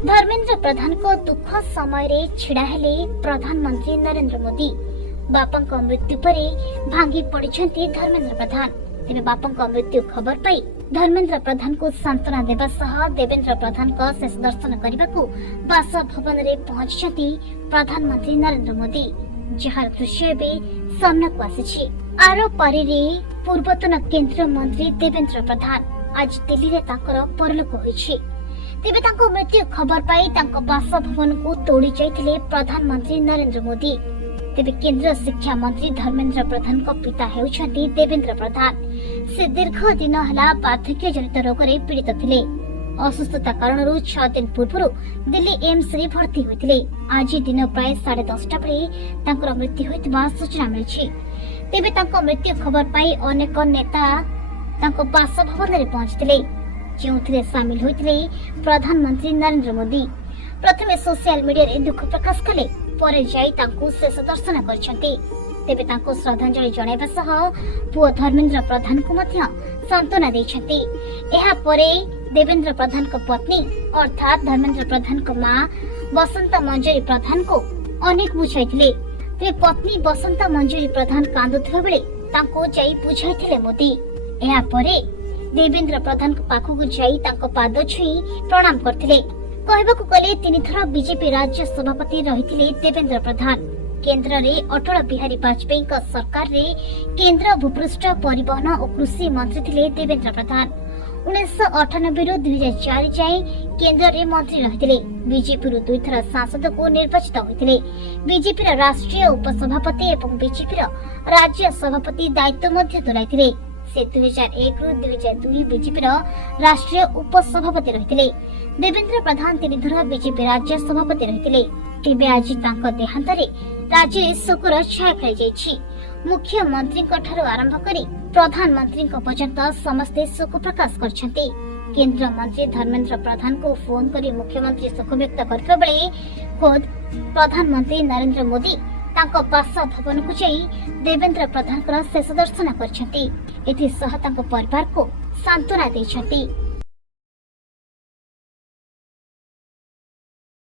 धर्मेंद्र प्रधान को दुख समय रे छिड़ा हेले प्रधानमंत्री नरेंद्र मोदी। बापा मृत्यु परे भांगी पड़िछंती धर्मेंद्र प्रधान। तेबे बापा मृत्यु खबर पाई धर्मेंद्र प्रधान को सांत्वना देवा सह देवेंद्र प्रधान को शेष दर्शन करने को बासभवन रे पहुंचती प्रधानमंत्री नरेंद्र मोदी, जार दृश्य सामना को आसी। आरो पारी रे पूर्वतन केंद्र मंत्री देवेंद्र प्रधान आज दिल्ली रे ताकर परलोक होइछि। तेबे तांको मृत्यु खबर पाई तांको बासभवन को तोड़ी जाइथिले प्रधानमंत्री नरेंद्र मोदी। तेबे केंद्र शिक्षा मंत्री धर्मेंद्र प्रधान को पिता हेउछंती देवेंद्र प्रधान। से दीर्घ दिन हला वार्धक्य जनित रोग रे पीड़ित थिले। असुस्थता कारणरू 6 दिन पूर्व दिल्ली एम्स रे भर्ती होइथिले। आज दिन प्राय 10:30 बजे तांकर मृत्यु होइतबा सूचना मिलिछि। तेबे तांको मृत्यु खबर पाई अनेक नेता तांको बासभवन रे पहुंचथिले, जेउथिरे शामिल होइथिले प्रधानमंत्री नरेंद्र मोदी। प्रथमे सोशल मीडिया रे दुख प्रकाश कले, परे जाई तांको शेष दर्शन करछंती। तेबे तांको श्रद्धांजलि जणाइबा सह पुओ धर्मेंद्र प्रधान को मध्य सांत्वना दैछंती। एहा परे देवेंद्र प्रधान को पत्नी अर्थात धर्मेंद्र प्रधान को मां बसंत मंजरी प्रधान को अनेक बुझाइथिले। ते पत्नी बसंत मंजरी प्रधान कांदुथिबा बेले तांको जाई बुझाइथिले मोदी। एहा परे देवेंद्र प्रधान को पाखु जाई तांको पाद छुई प्रणाम करथिले। कहबाकू गले 3 थर बीजेपी राज्य सभापति रहिथिले देवेंद्र प्रधान। केंद्र रे अटल बिहारी वाजपेयी का सरकार रे केंद्र भूपृष्ठ परिवहन और कृषि मंत्री थिले देवेंद्र प्रधान। 1998 रु 2004 जाए केंद्र रे मंत्री रहिथिले। बीजेपी रु 2 थर सांसद को निर्वाचित होइथिले। बीजेपी रा राष्ट्रीय उपसभापति एवं बीजेपी रा राज्य सभापति दायित्व मध्य तुलाइथिले। से 2001 रु 2002 बीजेपी रा राष्ट्रीय उपसभापति रहिथिले। देवेंद्र प्रधान 3 थर बीजेपी राज्य सभापति रहिथिले। तेबे आज तांको देहांतरे राज्य रे शोकर छाया खेली जाइछि। मुख्यमंत्री ठारू आरंभ करी प्रधानमंत्री पर्यंत समस्ते शोक प्रकाश करछंती। केंद्र मंत्री धर्मेंद्र प्रधान को फोन करी मुख्यमंत्री शोक व्यक्त करथिबा बेले खुद प्रधानमंत्री नरेंद्र मोदी तांको बासभवन को जाई देवेंद्र प्रधान शेष दर्शन करछंती। एथि सह तांको परिवार को सांत्वना दैछंती।